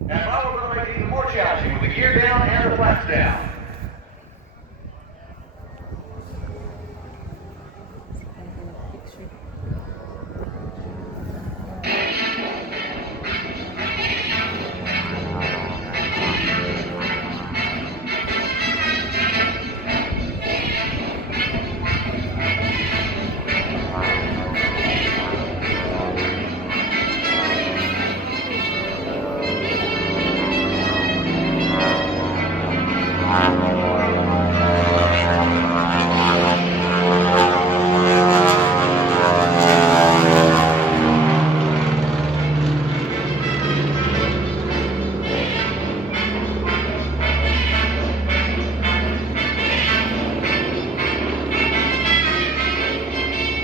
And now we're going to make it even more challenging with the gear down and the flaps down.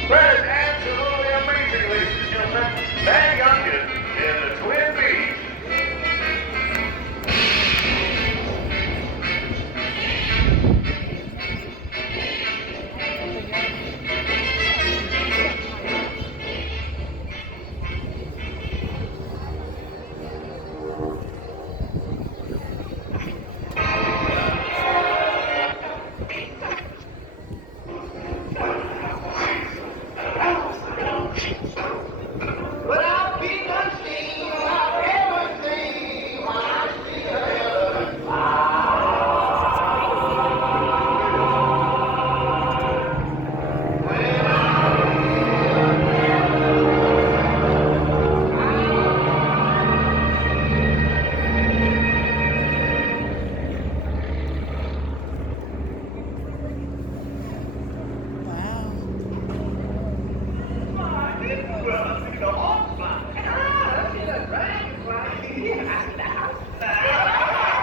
That is absolutely amazing, ladies and gentlemen. Van Gunkin in the Twin Beach.